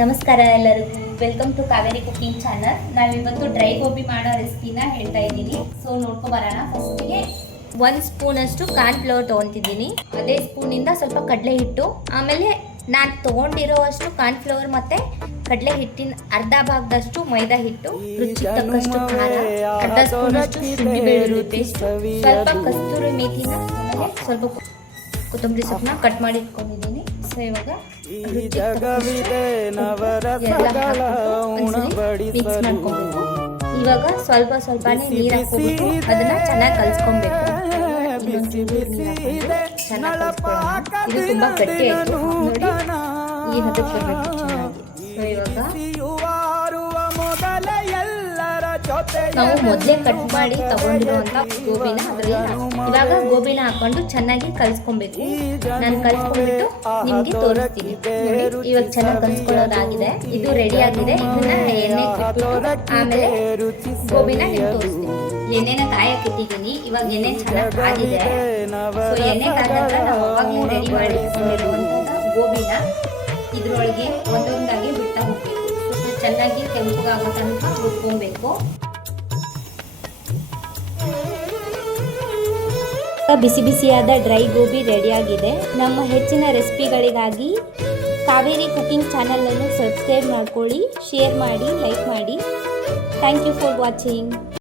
ನಮಸ್ಕಾರ ಎಲ್ಲರಿಗೂ, welcome to Kaveri cooking channel. ನಾವಿವತ್ತು ಡ್ರೈ ಗೋಬಿ ಮಾಡೋ ರೆಸಿಪಿನ ಹೇಳ್ತಾ ಇದ್ದೀನಿ. ಸೊ ನೋಡ್ಕೊಬರೋಣ. ಫಸ್ಟಿಗೆ 1 ಸ್ಪೂನಷ್ಟು ಕಾರ್ನ್ ಫ್ಲವರ್ ತೊಗೊತಿದ್ದೀನಿ. ಅದೇ ಸ್ಪೂನಿಂದ ಸ್ವಲ್ಪ ಕಡಲೆ ಹಿಟ್ಟು, ಆಮೇಲೆ ನಾನು ತೊಗೊಂಡಿರೋವಷ್ಟು ಕಾರ್ನ್ ಫ್ಲವರ್ ಮತ್ತು ಕಡಲೆ ಹಿಟ್ಟಿನ ಅರ್ಧ ಭಾಗದಷ್ಟು ಮೈದಾ ಹಿಟ್ಟು, ರುಚಿಗೆ ತಕ್ಕಷ್ಟು ಖಾರ, ಅರ್ಧ ಸ್ಪೂನಷ್ಟು ಶುಂಠಿ ಬೆಳ್ಳುಳ್ಳಿ ಪೇಸ್ಟ್, ಸ್ವಲ್ಪ ಕಸ್ತೂರಿ ಮೇಥಿನ, ಆಮೇಲೆ ಸ್ವಲ್ಪ ಕೊತ್ತಂಬರಿ ಸೊಪ್ಪನ್ನ ಕಟ್ ಮಾಡಿ ಇಟ್ಕೊಂಡಿದ್ದೀನಿ. ಸೊ ಇವಾಗ ಮಿಕ್ಸ್ ಮಾಡ್ಕೊಬೇಕು. ಇವಾಗ ಸ್ವಲ್ಪ ಸ್ವಲ್ಪನೇ ನೀರು ಹಾಕ್ಬಿಟ್ಟು ಅದನ್ನ ಚೆನ್ನಾಗಿ ಕಲಿಸ್ಕೊಬೇಕು. ಚೆನ್ನಾಗಿ ಕಲಿಸ್ಕೊಳ್ಳೋಣ. ಇದು ತುಂಬಾ ಗಟ್ಟಿ ಆಯ್ತು ನೋಡಿ, ಈ ಹದಕ್ಕೆ ಬರಬೇಕು ಚೆನ್ನಾಗಿ. ಸೊ ಇವಾಗ ನಾವು ಮೊದಲೇ ಕಟ್ ಮಾಡಿ ತಗೊಂಡಿರುವಂತ ಗೋಬಿನ ಅದರಲ್ಲಿ ಇವಾಗ ಗೋಬಿನ ಹಾಕೊಂಡು ಚೆನ್ನಾಗಿ ಕಲಿಸ್ಕೊಬೇಕು. ನಾನು ಕಲಿಸ್ಕೊಂಡ್ಬಿಟ್ಟು ನಿಮ್ಗೆ ತೋರಿಸ್ತೀನಿ ನೋಡಿ. ಇವಾಗ ಚೆನ್ನಾಗಿ ಕಲಿಸ್ಕೊಳ್ಳೋದಾಗಿದೆ, ಇದು ರೆಡಿ ಆಗಿದೆ. ಇದನ್ನ ಎಣ್ಣೆ ಬಿಟ್ಬಿಟ್ಟು ಆಮೇಲೆ ಗೋಬಿನ ನಿಮ್ಗೆ ತೋರಿಸ್ತೀನಿ. ಎಣ್ಣೆನ ಕಾಯಕ್ಕೆ ಇಟ್ಟಿದ್ದೀನಿ. ಇವಾಗ ಎಣ್ಣೆ ಚೆನ್ನಾಗಿ ಕಾದಿದೆ. ಸೊ ಎಣ್ಣೆ ಕಾದ ನಂತರ ನಾವು ಅವಾಗಲೇ ರೆಡಿ ಮಾಡಿ ಇಟ್ಕೊಂಡಿರುವಂತಹ ಗೋಬಿನ ಇದ್ರೊಳಗೆ ಒಂದೊಂದಾಗಿ ಬಿಡ್ತಾ ಹೋಗ್ಬೇಕು. ಚೆನ್ನಾಗಿ ಕೆಂಪಗಾಗೋ ತನಕ ಹುರ್ಕೊಬೇಕು. ಬಿಸಿ ಬಿಸಿಯಾದ ಡ್ರೈ ಗೋಬಿ ರೆಡಿಯಾಗಿದೆ. ನಮ್ಮ ಹೆಚ್ಚಿನ ರೆಸಿಪಿಗಳಿಗಾಗಿ ಕಾವೇರಿ ಕುಕಿಂಗ್ ಚಾನಲನ್ನು ಸಬ್ಸ್ಕ್ರೈಬ್ ಮಾಡ್ಕೊಳ್ಳಿ, ಶೇರ್ ಮಾಡಿ, ಲೈಕ್ ಮಾಡಿ. Thank you for watching.